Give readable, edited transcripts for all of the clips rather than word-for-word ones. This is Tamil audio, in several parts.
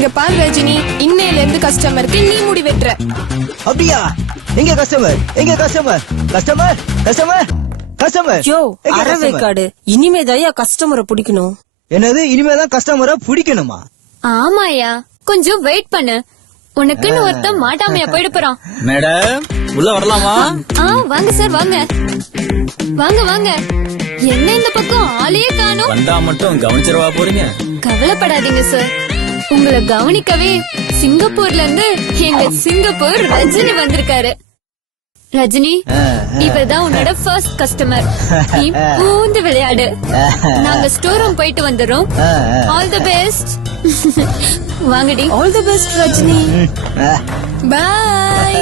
இங்க பாரு ரஜினி, இன்னையில இருந்து கஸ்டமருக்கு நீ முடி வெட்டுற. அப்படியா? எங்க கஸ்டமர்? எங்க கஸ்டமர்? கஸ்டமர் கஸ்டமர் கஸ்டமர் யோ அரவேக்காடு, இனிமேதான் கஸ்டமரை பிடிக்கணும். என்னது? இனிமேதான் கஸ்டமரை பிடிக்கணுமா? ஆமாயா, கொஞ்சம் வெயிட் பண்ணு. உனக்குன்னு ஒருத்தன் மாட்டாமையா போயிட்டு போறான். மேடம் உள்ள வரலாமா? வாங்க சார், வாங்க வாங்க வாங்க. என்ன இந்த பக்கம் ஆளையே காணோம். வந்தா மட்டும் கவனிச்சிரவா போறீங்க? கவலைப்படாதீங்க சார், உங்களை கவனிக்கவே சிங்கப்பூர்ல இருந்து எங்க சிங்கப்பூர் ரஜினி வந்திருக்காரு. ரஜினி, இவர்தான் உன்னோட ஃபர்ஸ்ட் கஸ்டமர். நீ பூந்து விளையாடு. நாங்க ஸ்டோர் ரூம் போயிட்டு வந்துடுறோம். All the best. வாங்கடி. All the best Rajini. Bye.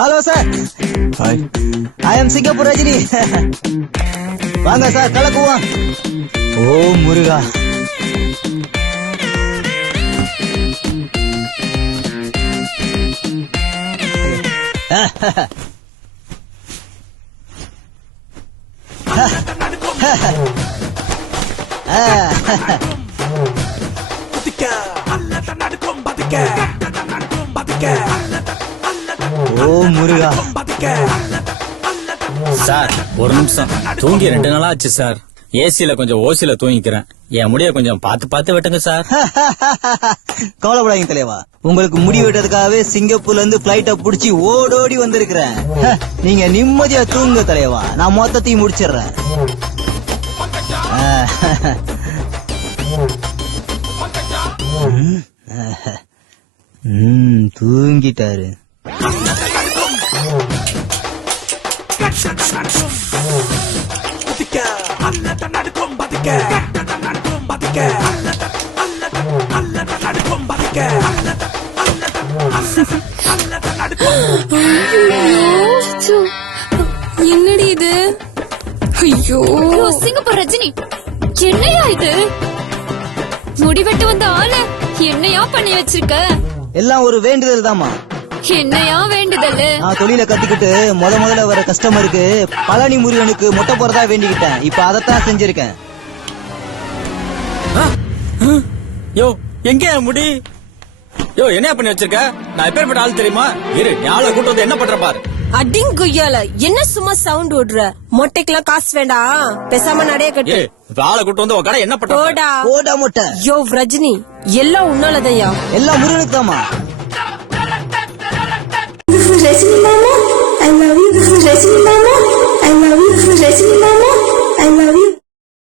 Hello sir, I am Singapore Rajini. வாங்க சார், கலக்குவோம். ஓ முருகா. ஓ முருகா. சார் ஒரு நிமிஷம், தூங்கி 2 நாளா ஆச்சு சார். ஏசில கொஞ்சம் ஓசில தூங்கிக்கிறேன். என் முடிய கொஞ்சம் பார்த்து வெட்டுங்க சார். கவலைப்படாதீங்க தலைவா, உங்களுக்கு முடி வெட்டதுக்காகவே சிங்கப்பூர்ல இருந்து பிளைட்ட புடிச்சு ஓடோடி வந்திருக்கிறேன். நீங்க நிம்மதியா தூங்க தலைவா, நான் மொத்தத்தையும் முடிச்சிடுறேன். தூங்கிட்டாரு. என்னடி இது? ஐயோ சிங்கப்பூர் ரஜினி, என்னையா இது? முடிவெட்டு வந்த ஆளு என்னையா பண்ணி வச்சிருக்க? எல்லாம் ஒரு வேண்டுதல் தாமா. என்னையா வேண்டுதல்? நான் தொழில கத்துக்கிட்டு முதல்ல வர கஸ்டமருக்கு பழனி முருகனுக்கு மொட்டை போறதா வேண்டிக்கிட்டேன். இப்ப அதத்தான் செஞ்சிருக்கேன். யோ எங்க முடி? யோ என்ன பண்ணி வச்சிருக்க? நான் எப்பேற்பட்ட ஆள் தெரியுமா? இரு, ஞாபக கூட்டு வந்து என்ன பண்ற பாரு. அடிங் குய்யால என்ன சும்மா சவுண்ட் விடுற? மொட்டைக்கெல்லாம் காசு வேண்டாம், பேசாம நடைய கட்டு. ஆளை கூட்டு வந்து உன் கடை என்ன பண்ற? ஓடா மொட்டை. யோ ரஜினி, எல்லாம் உன்னாலதையா? எல்லாம் முருகனுக்கு தாமா. Rajini Mama, I love you. Rajini Mama, I love you. Rajini Mama, I love you.